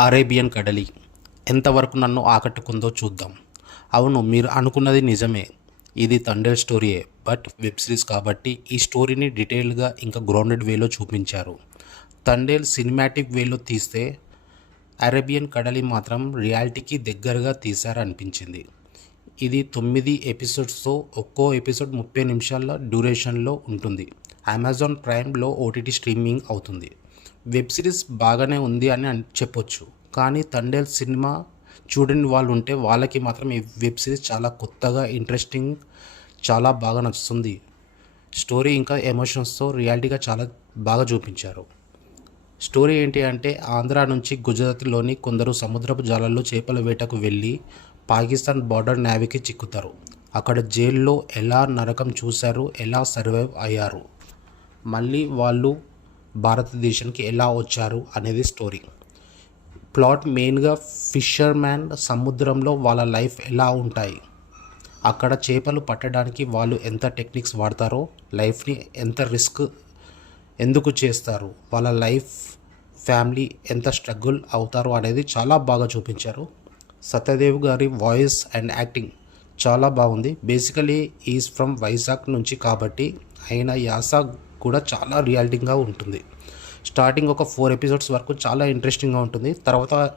Arabian కడలి. ఎంతవరకు నన్ను ఆకట్టుకుందో చూద్దాం. అవును మీరు అనుకున్నది నిజమే. ఇది తండేల్ స్టోరీయే బట్ వెబ్ సిరీస్ కాబట్టి ఈ స్టోరీని డీటెయిల్గా ఇంకా గ్రౌండెడ్ వేలో చూపించారు. తండేల్ సినిమాటిక్ వేలో తీస్తే అరేబియన్ కడలి మాత్రం రియాలిటీకి దగ్గరగా తీశారనిపించింది. ఇది తొమ్మిది ఎపిసోడ్స్తో ఒక్కో ఎపిసోడ్ ముప్పై నిమిషాల డ్యూరేషన్లో ఉంటుంది. అమెజాన్ ప్రైమ్లో ఓటీటీ స్ట్రీమింగ్ అవుతుంది. వెబ్ సిరీస్ బాగానే ఉంది అని చెప్పొచ్చు. కానీ తండేల్ సినిమా చూడని వాళ్ళు ఉంటే వాళ్ళకి మాత్రం ఈ వెబ్ సిరీస్ చాలా కొత్తగా ఇంట్రెస్టింగ్ చాలా బాగా నచ్చుతుంది. స్టోరీ ఇంకా ఎమోషన్స్తో రియాలిటీగా చాలా బాగా చూపించారు. స్టోరీ ఏంటి అంటే ఆంధ్ర నుంచి గుజరాత్లోని కొందరు సముద్రపు జాలల్లో చేపల వేటకు వెళ్ళి పాకిస్తాన్ బార్డర్ నేవీకి చిక్కుతారు. అక్కడ జైల్లో ఎలా నరకం చూశారు ఎలా సర్వైవ్ అయ్యారు. మళ్ళీ వాళ్ళు భారతదేశానికి ఎలా వచ్చారు అనేది స్టోరీ ప్లాట్ మెయిన్గా ఫిషర్ మ్యాన్ సముద్రంలో వాళ్ళ లైఫ్ ఎలా ఉంటాయి? అక్కడ చేపలు పట్టడానికి వాళ్ళు ఎంత టెక్నిక్స్ వాడతారో లైఫ్ని ఎంత రిస్క్ ఎందుకు చేస్తారు వాళ్ళ లైఫ్ ఫ్యామిలీ ఎంత స్ట్రగుల్ అవుతారు అనేది చాలా బాగా చూపించారు. సత్యదేవ్ గారి వాయిస్ అండ్ యాక్టింగ్ చాలా బాగుంది. బేసికలీ ఈజ్ ఫ్రమ్ వైజాగ్ నుంచి కాబట్టి ఆయన యాస కూడా చాలా రియాలిటీగా ఉంటుంది. స్టార్టింగ్ ఒక ఫోర్ ఎపిసోడ్స్ వరకు చాలా ఇంట్రెస్టింగ్గా ఉంటుంది. తర్వాత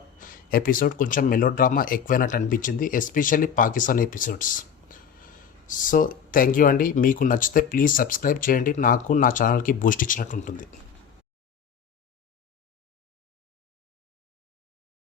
ఎపిసోడ్ కొంచెం మెలో డ్రామా ఎక్కువైనట్టు అనిపించింది especially Pakistan episodes. So thank you అండి. మీకు నచ్చితే ప్లీజ్ సబ్స్క్రైబ్ చేయండి. నాకు నా ఛానల్కి బూస్ట్ ఇచ్చినట్టు ఉంటుంది.